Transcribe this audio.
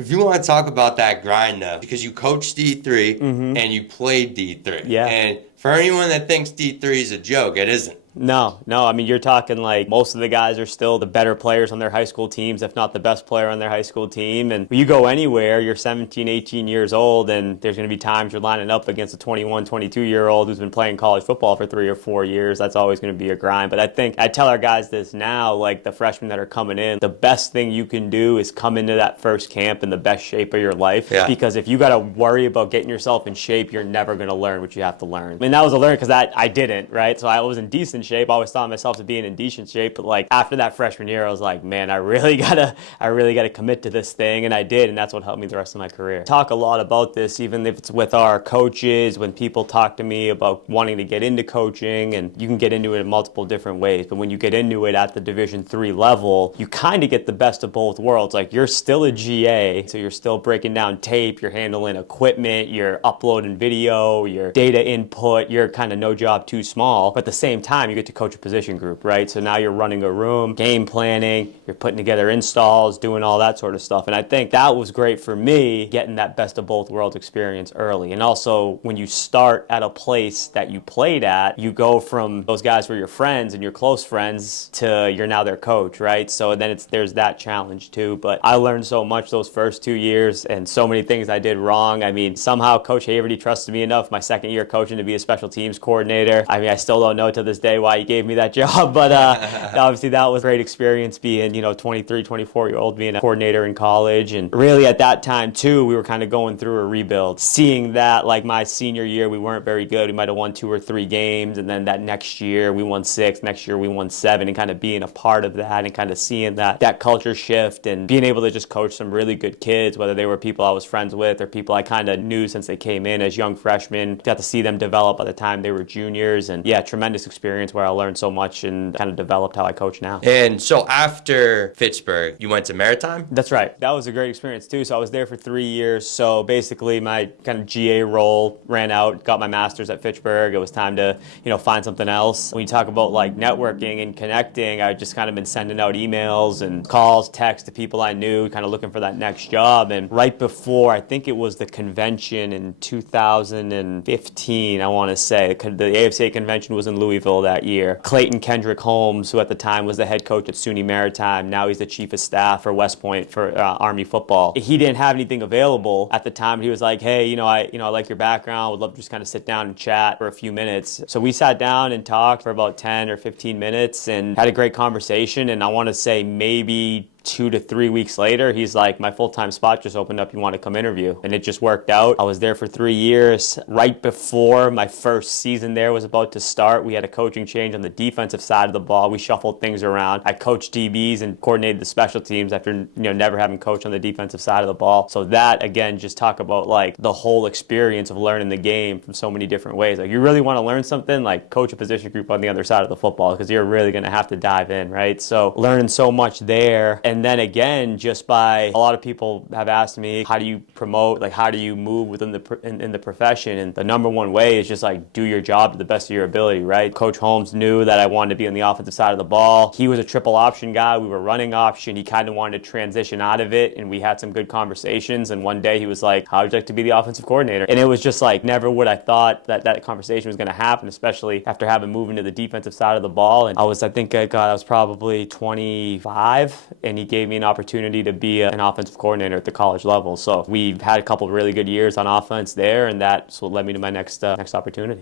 If you want to talk about that grind though, because you coached D3 and you played D3. Yeah. And for anyone that thinks D3 is a joke, it isn't. No. I mean, you're talking like most of the guys are still the better players on their high school teams, if not the best player on their high school team. And you go anywhere, you're 17, 18 years old, and there's going to be times you're lining up against a 21, 22-year-old who's been playing college football for 3 or 4 years. That's always going to be a grind. But I think I tell our guys this now, like the freshmen that are coming in, the best thing you can do is come into that first camp in the best shape of your life. Yeah. Because if you got to worry about getting yourself in shape, you're never going to learn what you have to learn. I mean, that was a learn because I didn't, right? So I was in decent shape. I always thought myself to being in decent shape, but like after that freshman year, I was like, man, I really gotta commit to this thing, and I did, and that's what helped me the rest of my career. Talk a lot about this, even if it's with our coaches, when people talk to me about wanting to get into coaching, and you can get into it in multiple different ways, but when you get into it at the Division III level, you kind of get the best of both worlds. Like you're still a GA, so you're still breaking down tape, you're handling equipment, you're uploading video, your data input, you're kind of no job too small, but at the same time, you get to coach a position group, right? So now you're running a room, game planning, you're putting together installs, doing all that sort of stuff. And I think that was great for me, getting that best of both worlds experience early. And also, when you start at a place that you played at, you go from those guys were your friends and your close friends to you're now their coach, right? So then there's that challenge too. But I learned so much those first 2 years and so many things I did wrong. I mean, somehow Coach Haverty trusted me enough my second year coaching to be a special teams coordinator. I mean, I still don't know to this day why he gave me that job, but obviously that was a great experience being, 23, 24-year-old, being a coordinator in college. And really at that time too, we were kind of going through a rebuild. Seeing that, like my senior year, we weren't very good. We might have won 2 or 3 games, and then that next year we won 6, next year we won 7, and kind of being a part of that and kind of seeing that culture shift and being able to just coach some really good kids, whether they were people I was friends with or people I kind of knew since they came in as young freshmen. Got to see them develop by the time they were juniors, and yeah, tremendous experience where I learned so much and kind of developed how I coach now. And so after Fitchburg, you went to Maritime? That's right. That was a great experience too. So I was there for 3 years. So basically my kind of GA role ran out, got my master's at Fitchburg. It was time to, find something else. When you talk about like networking and connecting, I just kind of been sending out emails and calls, texts to people I knew, kind of looking for that next job. And right before, I think it was the convention in 2015, I want to say, the AFCA convention was in Louisville that year. Clayton Kendrick Holmes, who at the time was the head coach at SUNY Maritime, now he's the chief of staff for West Point for Army football. He didn't have anything available at the time. He was like, hey, I like your background. Would love to just kind of sit down and chat for a few minutes. So we sat down and talked for about 10 or 15 minutes and had a great conversation. And I want to say maybe 2 to 3 weeks later, he's like, my full-time spot just opened up. You want to come interview? And it just worked out. I was there for 3 years. Right before my first season there was about to start, we had a coaching change on the defensive side of the ball. We shuffled things around. I coached DBs and coordinated the special teams after never having coached on the defensive side of the ball. So that, again, just talk about like the whole experience of learning the game from so many different ways. Like you really want to learn something, like coach a position group on the other side of the football, because you're really going to have to dive in, right? So learning so much there. And then again, just by a lot of people have asked me, how do you promote, like how do you move within in the profession? And the number one way is just like do your job to the best of your ability, right? Coach Holmes knew that I wanted to be on the offensive side of the ball. He was a triple option guy. We were running option. He kind of wanted to transition out of it, and we had some good conversations. And one day he was like, how would you like to be the offensive coordinator? And it was just like, never would I thought that conversation was going to happen, especially after having moved into the defensive side of the ball. And I was probably 25, and he gave me an opportunity to be an offensive coordinator at the college level. So we've had a couple of really good years on offense there, and that's what led me to my next opportunity.